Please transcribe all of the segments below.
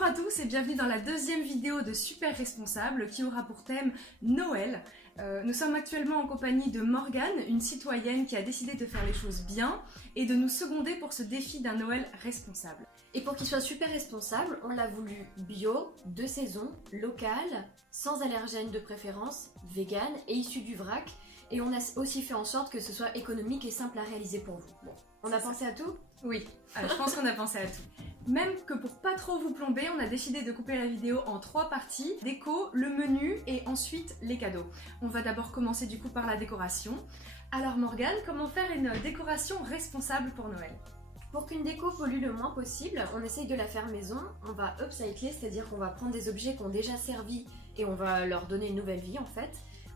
Bonjour à tous et bienvenue dans la deuxième vidéo de Super Responsable qui aura pour thème Noël. Nous sommes actuellement en compagnie de Morgane, une citoyenne qui a décidé de faire les choses bien et de nous seconder pour ce défi d'un Noël responsable. Et pour qu'il soit super responsable, on l'a voulu bio, de saison, local, sans allergènes de préférence, vegan et issu du vrac. Et on a aussi fait en sorte que ce soit économique et simple à réaliser pour vous. Bon, on a pensé à tout ? Oui, je pense qu'on a pensé à tout. Même que pour pas trop vous plomber, on a décidé de couper la vidéo en 3 parties. Déco, le menu et ensuite les cadeaux. On va d'abord commencer du coup par la décoration. Alors Morgane, comment faire une décoration responsable pour Noël ? Pour qu'une déco pollue le moins possible, on essaye de la faire maison. On va upcycler, c'est-à-dire qu'on va prendre des objets qui ont déjà servi et on va leur donner une nouvelle vie en fait.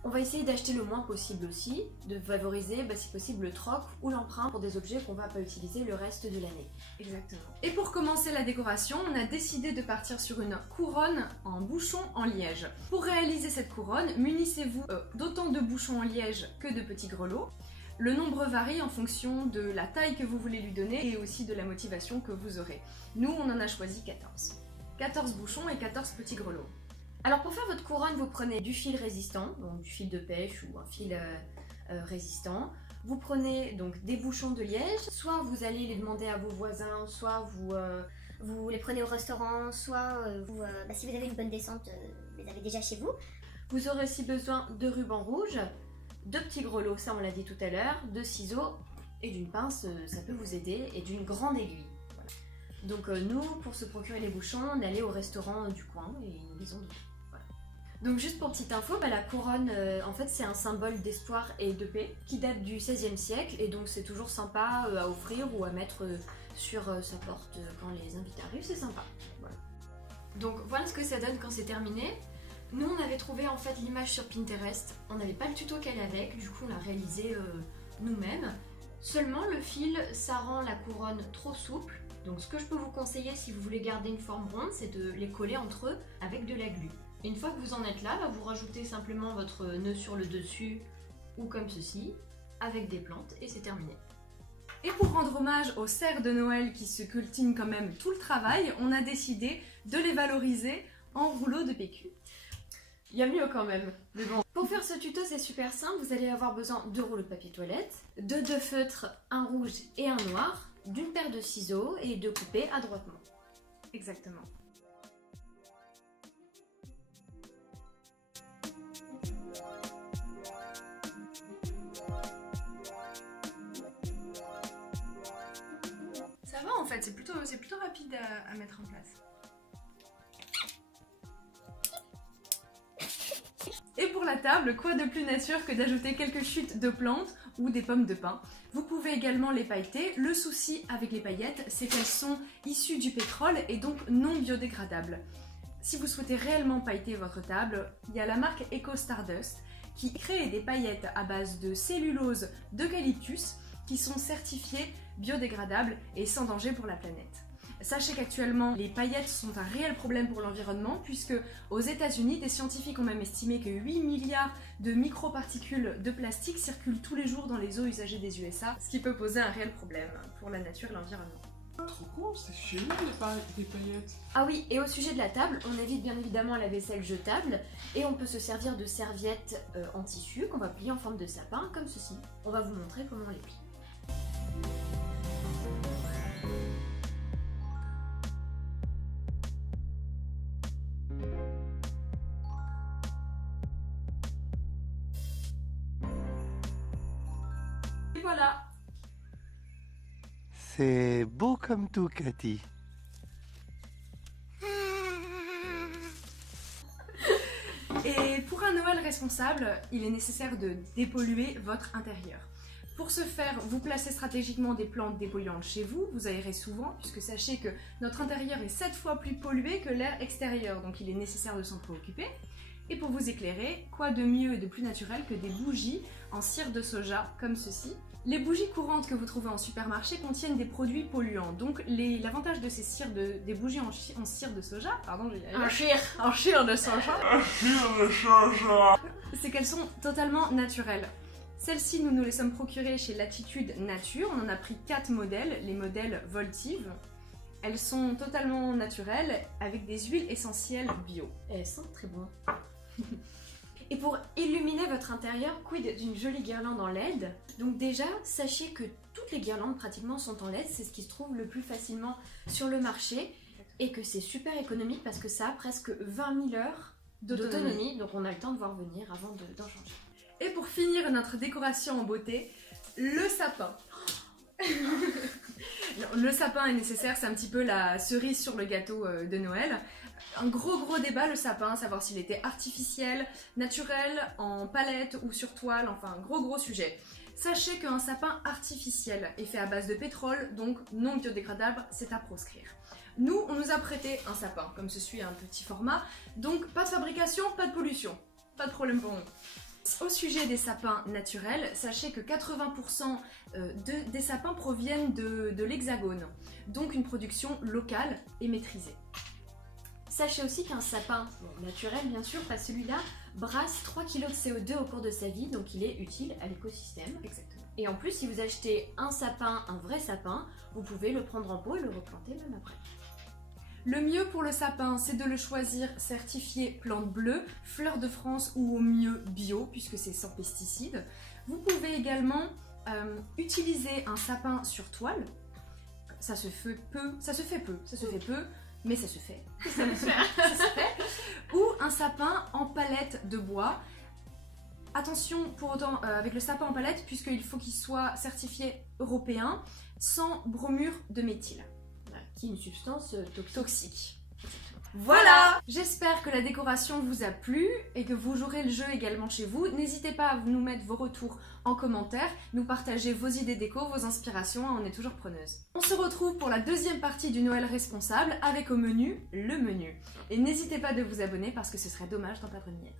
On va essayer d'acheter le moins possible aussi, de favoriser si possible le troc ou l'emprunt pour des objets qu'on va pas utiliser le reste de l'année. Exactement. Et pour commencer la décoration, on a décidé de partir sur une couronne en bouchon en liège. Pour réaliser cette couronne, munissez-vous d'autant de bouchons en liège que de petits grelots. Le nombre varie en fonction de la taille que vous voulez lui donner et aussi de la motivation que vous aurez. Nous, on en a choisi 14. 14 bouchons et 14 petits grelots. Alors pour faire votre couronne, vous prenez du fil résistant, donc du fil de pêche ou un fil résistant. Vous prenez donc des bouchons de liège, soit vous allez les demander à vos voisins, soit vous les prenez au restaurant, soit si vous avez une bonne descente, vous les avez déjà chez vous. Vous aurez aussi besoin de ruban rouge, de petits grelots, ça on l'a dit tout à l'heure, de ciseaux et d'une pince, ça peut vous aider, et d'une grande aiguille. Voilà. Donc nous, pour se procurer les bouchons, on est allé au restaurant du coin et ils nous les ont donnés. Donc juste pour petite info, la couronne, en fait c'est un symbole d'espoir et de paix qui date du XVIe siècle et donc c'est toujours sympa à offrir ou à mettre sur sa porte quand les invités arrivent, c'est sympa. Voilà. Donc voilà ce que ça donne quand c'est terminé. Nous on avait trouvé en fait l'image sur Pinterest, on n'avait pas le tuto qu'elle avec, du coup on l'a réalisé nous-mêmes. Seulement le fil, ça rend la couronne trop souple, donc ce que je peux vous conseiller si vous voulez garder une forme ronde, c'est de les coller entre eux avec de la glu. Une fois que vous en êtes là, vous rajoutez simplement votre nœud sur le dessus ou comme ceci, avec des plantes et c'est terminé. Et pour rendre hommage aux cerfs de Noël qui se cultivent quand même tout le travail, on a décidé de les valoriser en rouleaux de PQ. Il y a mieux quand même, mais bon. Pour faire ce tuto, c'est super simple, vous allez avoir besoin de rouleaux de papier toilette, de 2 feutres, un rouge et un noir, d'une paire de ciseaux et de couper adroitement. Exactement. Ça va en fait, c'est plutôt rapide à mettre en place. Et pour la table, quoi de plus nature que d'ajouter quelques chutes de plantes ou des pommes de pin. Vous pouvez également les pailleter. Le souci avec les paillettes, c'est qu'elles sont issues du pétrole et donc non biodégradables. Si vous souhaitez réellement pailleter votre table, il y a la marque Eco Stardust qui crée des paillettes à base de cellulose d'eucalyptus qui sont certifiées biodégradables et sans danger pour la planète. Sachez qu'actuellement, les paillettes sont un réel problème pour l'environnement puisque aux États-Unis, des scientifiques ont même estimé que 8 milliards de microparticules de plastique circulent tous les jours dans les eaux usagées des USA, ce qui peut poser un réel problème pour la nature et l'environnement. Trop con, c'est chez nous les paillettes. Ah oui, et au sujet de la table, on évite bien évidemment la vaisselle jetable et on peut se servir de serviettes en tissu qu'on va plier en forme de sapin comme ceci. On va vous montrer comment on les plie. Et voilà. C'est beau comme tout, Cathy. Et pour un Noël responsable, il est nécessaire de dépolluer votre intérieur. Pour ce faire, vous placez stratégiquement des plantes dépolluantes chez vous, vous aérez souvent, puisque sachez que notre intérieur est 7 fois plus pollué que l'air extérieur, donc il est nécessaire de s'en préoccuper. Et pour vous éclairer, quoi de mieux et de plus naturel que des bougies en cire de soja, comme ceci. Les bougies courantes que vous trouvez en supermarché contiennent des produits polluants, donc l'avantage de ces des bougies en cire de soja, pardon, je vais y arriver. En cire de soja. C'est qu'elles sont totalement naturelles. Celles-ci, nous les sommes procurées chez Latitude Nature. On en a pris 4 modèles, les modèles Voltive. Elles sont totalement naturelles avec des huiles essentielles bio. Et elles sentent très bon. Et pour illuminer votre intérieur, quid d'une jolie guirlande en LED. Donc déjà, sachez que toutes les guirlandes pratiquement sont en LED, c'est ce qui se trouve le plus facilement sur le marché et que c'est super économique parce que ça a presque 20 000 heures d'autonomie, donc on a le temps de voir venir avant d'en changer. Et pour finir notre décoration en beauté, le sapin. Le sapin est nécessaire, c'est un petit peu la cerise sur le gâteau de Noël. Un gros débat le sapin, savoir s'il était artificiel, naturel, en palette ou sur toile, enfin un gros sujet. Sachez qu'un sapin artificiel est fait à base de pétrole, donc non biodégradable, c'est à proscrire. Nous, on nous a prêté un sapin, comme ceci un petit format, donc pas de fabrication, pas de pollution, pas de problème pour nous. Au sujet des sapins naturels, sachez que 80% des sapins proviennent de l'Hexagone, donc une production locale et maîtrisée. Sachez aussi qu'un sapin, naturel bien sûr, pas celui-là, brasse 3 kg de CO2 au cours de sa vie, donc il est utile à l'écosystème. Exactement. Et en plus, si vous achetez un sapin, un vrai sapin, vous pouvez le prendre en pot et le replanter même après. Le mieux pour le sapin, c'est de le choisir certifié plante bleue, fleur de France ou au mieux bio, puisque c'est sans pesticides. Vous pouvez également utiliser un sapin sur toile. Ça se fait peu, mais ça se fait. Ça se fait. Ou un sapin en palette de bois. Attention pour autant avec le sapin en palette, puisqu'il faut qu'il soit certifié européen, sans bromure de méthyle. Qui est une substance toxique. Voilà! J'espère que la décoration vous a plu et que vous jouerez le jeu également chez vous. N'hésitez pas à nous mettre vos retours en commentaire, nous partager vos idées déco, vos inspirations, on est toujours preneuse. On se retrouve pour la deuxième partie du Noël responsable avec au menu, le menu. Et n'hésitez pas de vous abonner parce que ce serait dommage d'en perdre une miette.